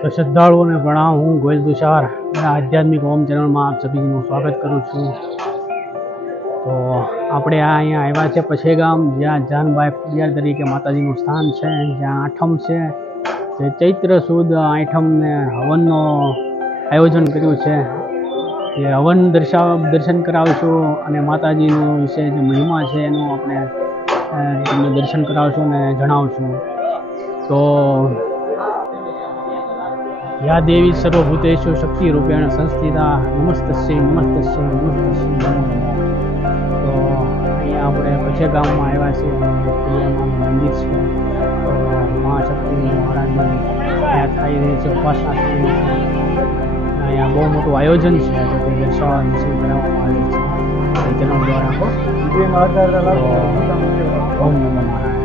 तो श्रद्धालुओं ने प्रणाम। हूँ गोयल तुषार, मेरा आध्यात्मिक ओम चैनल में आप सभी નું સ્વાગત કરું છું। તો આપણે અહીંયા આવ્યા છે પછેગામ, જ્યાં જાનભાઈ ખોડિયાર તરીકે માતાજીનું સ્થાન છે, જ્યાં આઠમ છે, જે ચૈત્ર સુદ આઠમને હવનનો આયોજન કર્યું છે। એ હવન દર્શન કરાવશું અને માતાજીનું વિશે જે મહિમા છે એનું આપણે તમને દર્શન કરાવશું અને જણાવશું। તો या देवी सर्वभूतेषु शक्ति रूपेण संस्थिता नमस्तस्यै नमस्तस्यै नमस्तस्यै नमो नमः। तो અહીંયા આપણે પછેગામમાં આવ્યા છીએ, ખોડિયારમાંનું મંદિર છે। તો મહાશક્તિ મહારાજની ત્યાં થઈ રહી છે, ઉપાસના થઈ રહી છે। અહીંયા બહુ મોટું આયોજન છે, જે તે દર્શાવવા વિશે બનાવવામાં આવે છે ચેનલ દ્વારા। ઓમ નમો નારાયણ।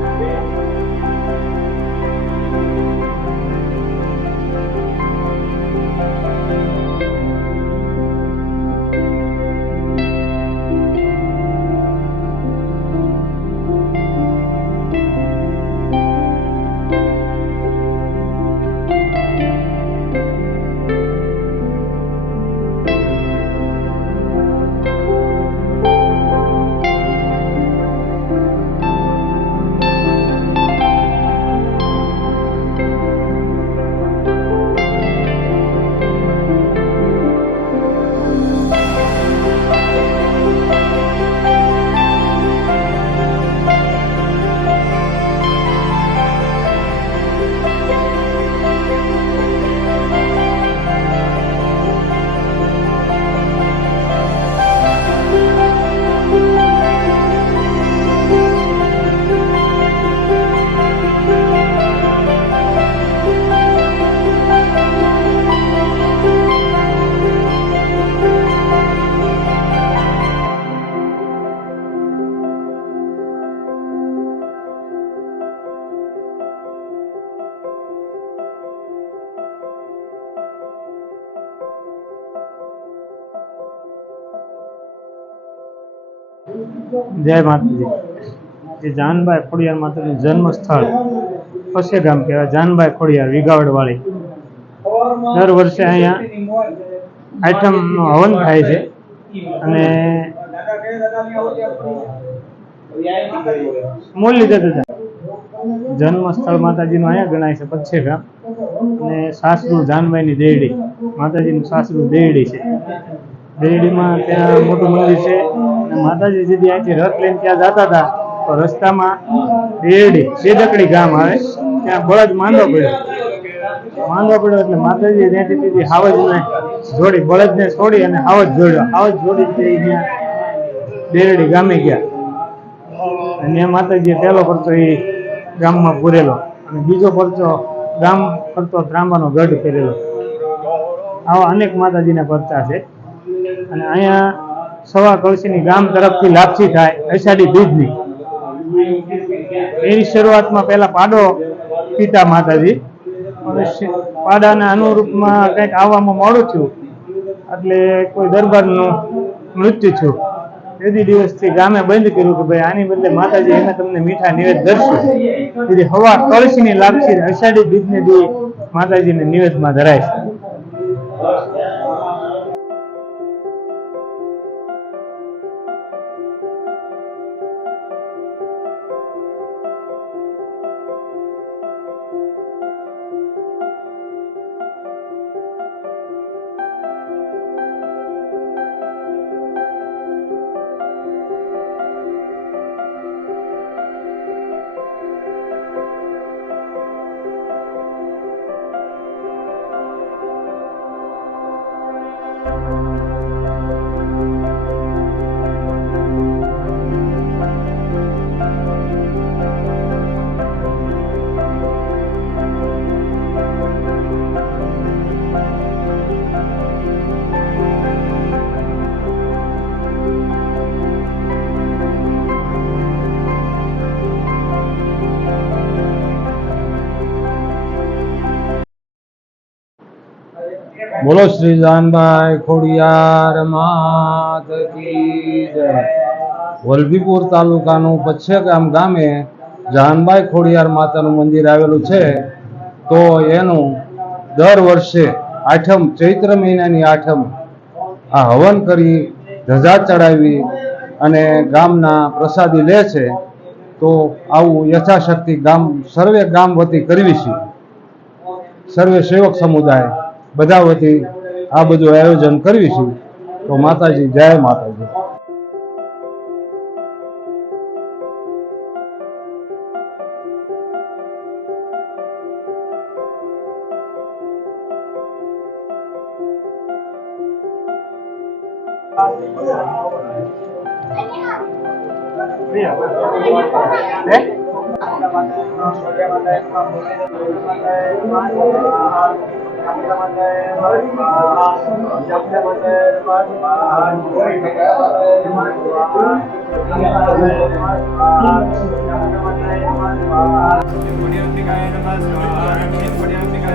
जय माताजी। ये जानभाई खोडियार माताजी जन्म स्थल पछेगाम कहेवाय। जानभाई खोडियार विगावड़वाड़ी दर वर्षे अहींया आठमनो हवन थाय छे अने मूल्य दादा जन्म स्थल माताजीनुं अहींया गणाय छे पछेगाम। अने सासरू जानभाईनी देरडी माताजीनुं सासरू देरडी छे। देरडीमां त्यां मोटुं मंदिर छे। माताजी जी અહીંથી રથ લઈને ત્યાં જતા હતા તો રસ્તામાં દેરડી સેદકડી ગામ આવે, ત્યાં બળદ માંદો પડ્યો એટલે માતાજી ત્યાંથી હાવજને જોડી, બળદને છોડી અને હાવજ જોડ્યો। હાવજ જોડી ત્યાં દેરડી ગામે ગયા અને માતાજીએ પહેલો પરચો એ ગામમાં પૂરેલો અને બીજો પરચો ગામ ફરતો ત્રાંબાનો ગઢ કરેલો। આવા અનેક માતાજીના પરચા છે। અને અહીંયા सवा कलशी गाम तरफ थी लापसी थाय अषाढ़ी बीजनी। एनी शुरुआत में पहला पाडो पीता माताजी, पाडाना अनुरूप में कंईक आववामां मोडुं थयुं एटले कोई दरबारनुं मृत्यु थयुं। तेजी दिवसथी गामे बंध कर्युं के भाई आनी बदले माताजी एने तमने मीठा निवेद धरशुं। तेजी हवा कलशीनी लापसी अषाढ़ी बीजने दी माताजीने निवेदमां धराय छे। बोलो श्री जानभाई खोडियार मात की जय। वलभीपुर तालुकाનું પછેગામ ગામે जानभाई खोडियार माताનું મંદિર આવેલું છે। તો એનું દર વર્ષે આઠમ ચૈત્ર મહિનાની આઠમ આ હવન કરી ધજા ચડાવી અને ગામના પ્રસાદી લે છે. તો આવું યથાશક્તિ સર્વે ગામ વતી કરવી છે. સર્વે સેવક સમુદાય બધા વતી આ બધું આયોજન કરવી છે. તો માતાજી, જય માતાજી. Podium